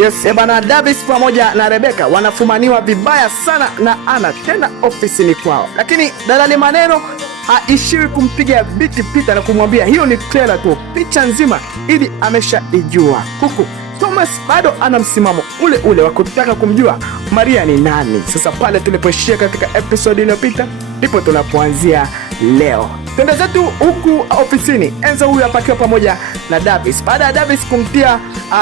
Yes, bana, Davis pamoja na Rebecca wanafumaniwa vibaya sana na Ana, tena ofisini kwao. Lakini dalali maneno haishiwi kumpiga biti Peter na kumwambia hiyo ni trailer tu, picha nzima ili ameshaijua. Huku Thomas bado ana msimamo ule ule wa kutaka kumjua Maria ni nani. Sasa pale tulipoishia katika episode iliyopita ndipo tunapoanzia leo. Twende zetu huku ofisini. Enzo huyu apakiwa pamoja na Davis. Baada ya Davis kumtia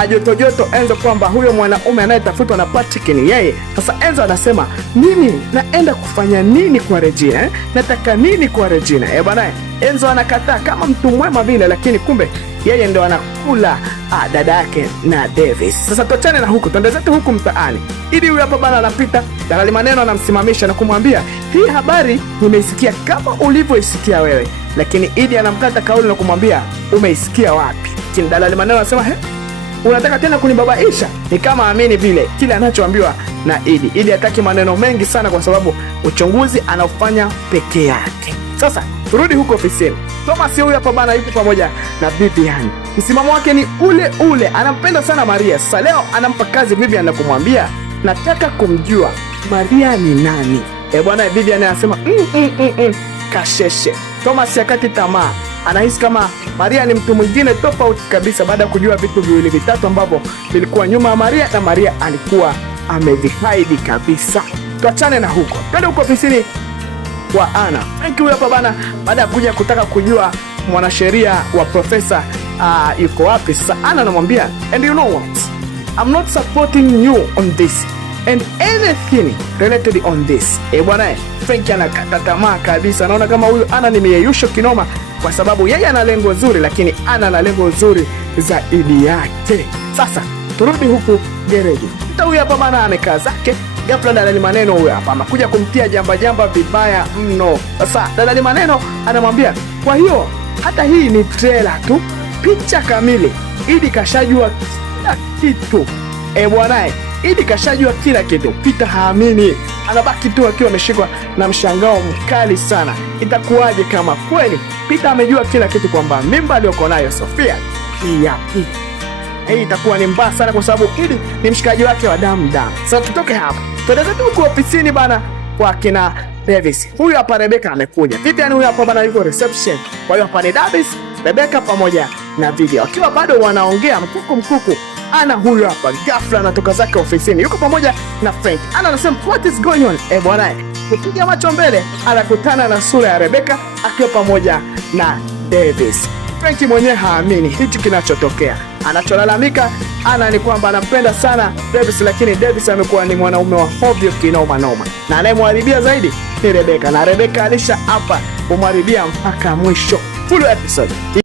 joto Enzo kwamba huyo mwanaume anayetafutwa na Patrick ni yeye. Sasa Enzo anasema, mimi naenda kufanya nini kwa Regina? Nataka nini kwa Regina? Bwana, Enzo anakataa kama mtu mwema vile, lakini kumbe yeye ndo anakula dada yake na Davis. Sasa tuachane na huku, twende zetu huku mtaani. Idi huyu hapa bana anapita, dalali maneno anamsimamisha na kumwambia, hii habari nimeisikia kama ulivyoisikia wewe. Lakini Idi anamkata kauli na kumwambia, umeisikia wapi? Lakini dalali maneno anasema, unataka tena kunibabaisha? Ni kama amini vile kile anachoambiwa na Idi. Idi hataki maneno mengi sana kwa sababu uchunguzi anaufanya peke yake. Sasa turudi huko ofisini. Thomas huyu hapa bana yupo pamoja na Vivian. Msimamo wake ni ule ule, anampenda sana Maria. Sasa leo anampa kazi Vivian na kumwambia, nataka kumjua Maria ni nani. Bwana, Vivian anasema kasheshe. Thomas yakati tamaa, anahisi kama Maria ni mtu mwingine tofauti kabisa baada ya kujua vitu viwili vitatu ambavyo vilikuwa nyuma ya Maria na Maria alikuwa amevihaidi kabisa. Tuachane na huko, twende huko ofisini kwa Ana. Frank huyu hapa bana, baada ya kuja kutaka kujua mwanasheria wa profesa yuko wapi. Sasa Ana anamwambia, and you know what, I'm not supporting you on this and anything related on this. Bwana, Frank anakata tamaa kabisa. Naona kama huyu Ana ni miyeyusho kinoma, kwa sababu yeye ana lengo zuri, lakini Ana ana lengo zuri zaidi yake. Sasa turudi huku gereji. Mtu huyu hapa bana amekaa zake. Ghafla dalali maneno huyu hapa anakuja kumtia jamba vibaya mno. Sasa dalali maneno anamwambia, kwa hiyo hata hii ni trailer tu, picha kamili. Idi kashajua kila kitu. Bwana, Idi kashajua kila kitu. Peter haamini, anabaki tu akiwa ameshikwa na mshangao mkali sana. Itakuwaje kama kweli Peter amejua kila kitu, kwamba mimba aliyoko nayo Sofia ni ya Peter? Hii itakuwa ni mbaya sana kwa sababu Idi ni mshikaji wake wa damu. Sasa tutoke hapa, twende zetu huko ofisini bana kwa kina Davis. Huyu hapa Rebecca amekuja. Vivian huyu hapa bana yuko reception. Kwa hiyo hapa ni Davis, Rebecca pamoja na Vivian. Wakiwa bado wanaongea mkuku. Ana huyu hapa ghafla anatoka zake ofisini. Yuko pamoja na Frank. Ana anasema, what is going on? Bwana, kupiga macho mbele anakutana na sura ya Rebecca akiwa pamoja na Davis. Frank mwenyewe haamini hichi kinachotokea. Anacholalamika Ana ni kwamba anampenda sana Davis, lakini Davis amekuwa ni mwanaume wa hovyo kinoma noma, na anayemharibia zaidi ni Rebecca, na Rebecca alisha hapa kumharibia mpaka mwisho. Full episode.